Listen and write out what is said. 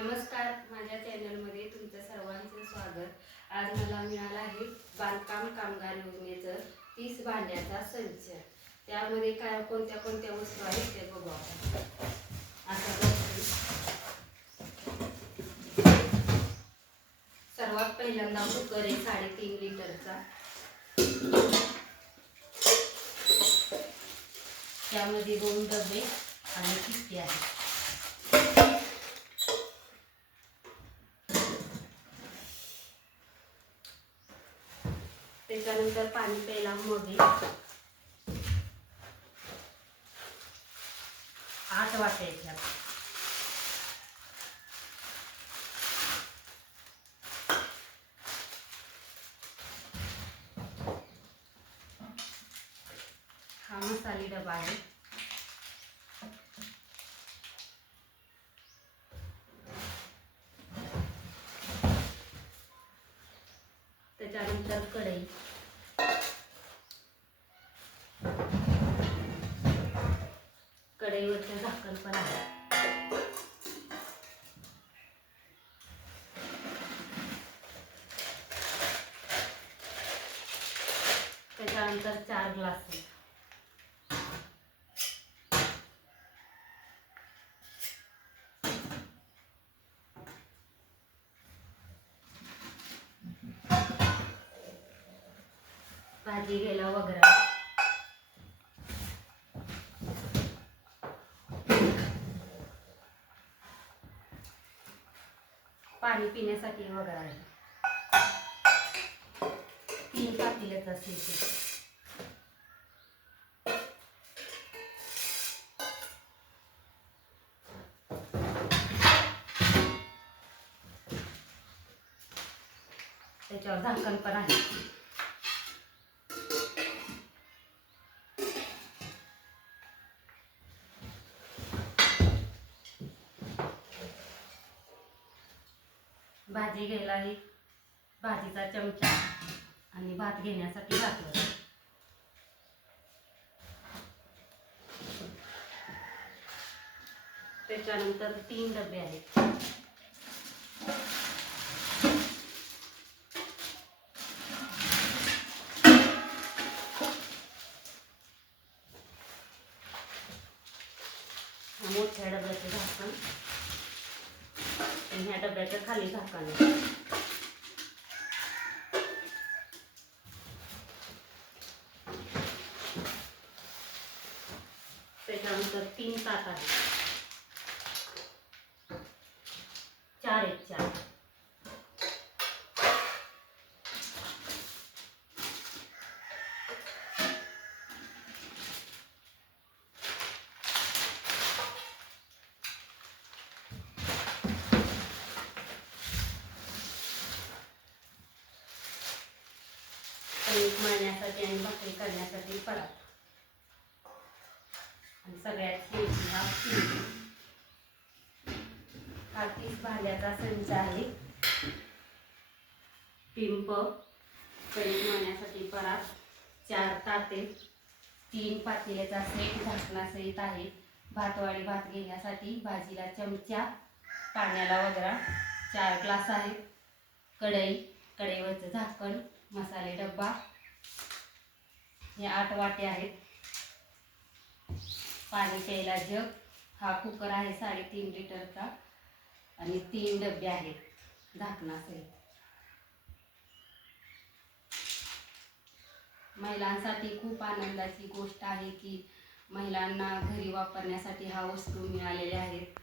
नमस्कार, माझ्या चॅनलमध्ये तुमचं सर्वांचं स्वागत। आज मला मिळाला आहे बांधकाम कामगार योजनेचं 30 भांड्याचा संच। त्यामध्ये काय कोणत्या वस्तू आहेत ते बघू आपण। आता सर्वात पहिल्यांदा कुकर आहे 3.5 लिटरचा। त्यामध्ये 2 डबे आणि किस्ती आहे। त्याच्यानंतर पाणी प्यायला मग 8 वाटायच्या। हा मसाले डबा आहे। त्याच्यानंतर कढई, कढईवरचं झाकण पण आहे। त्याच्यानंतर 4 ग्लास आहे। भाजी घ्यायला वगैरे पाणी पिण्यासाठी वगैरे आहे। 3 पातेल्यात असते ते। त्याच्यावर झाकण पण आहे। भाजी घ्यायला ही भाजीचा चमचा आणि भात घेण्यासाठी घातलं। त्याच्यानंतर 3 डबे आहेत। मोठ्या डब्याचं झाकण, ह्या डब्याच्या खाली झाकण आहे। त्याच्यानंतर 3 ताट आहेत। 4 आहेत 4। कणिक मळण्यासाठी आणि भाकरी करण्यासाठी परात, आणि सगळ्यात शेवटी हा 30 भांड्याचा संच आहे। पिंप, कणिक मळण्यासाठी परात, 4 ताटे, 3 पातेल्याचा सेट झाकणासहित आहे। भातवाडी भात घेण्यासाठी भाजीला चमचा, पाण्याला वगैरे 4 ग्लास आहेत। कढई, कढईवरचं झाकण, मसाले डब्बा, हे 8 वाटे आहेत। पाणी प्यायला जग, हा कुकर आहे 3.5 लिटरचा आणि 3 डबे आहेत झाकणासहित। महिलांसाठी खूप आनंदाची गोष्ट आहे की महिलांना घरी वापरण्यासाठी हा वस्तू मिळालेल्या आहेत।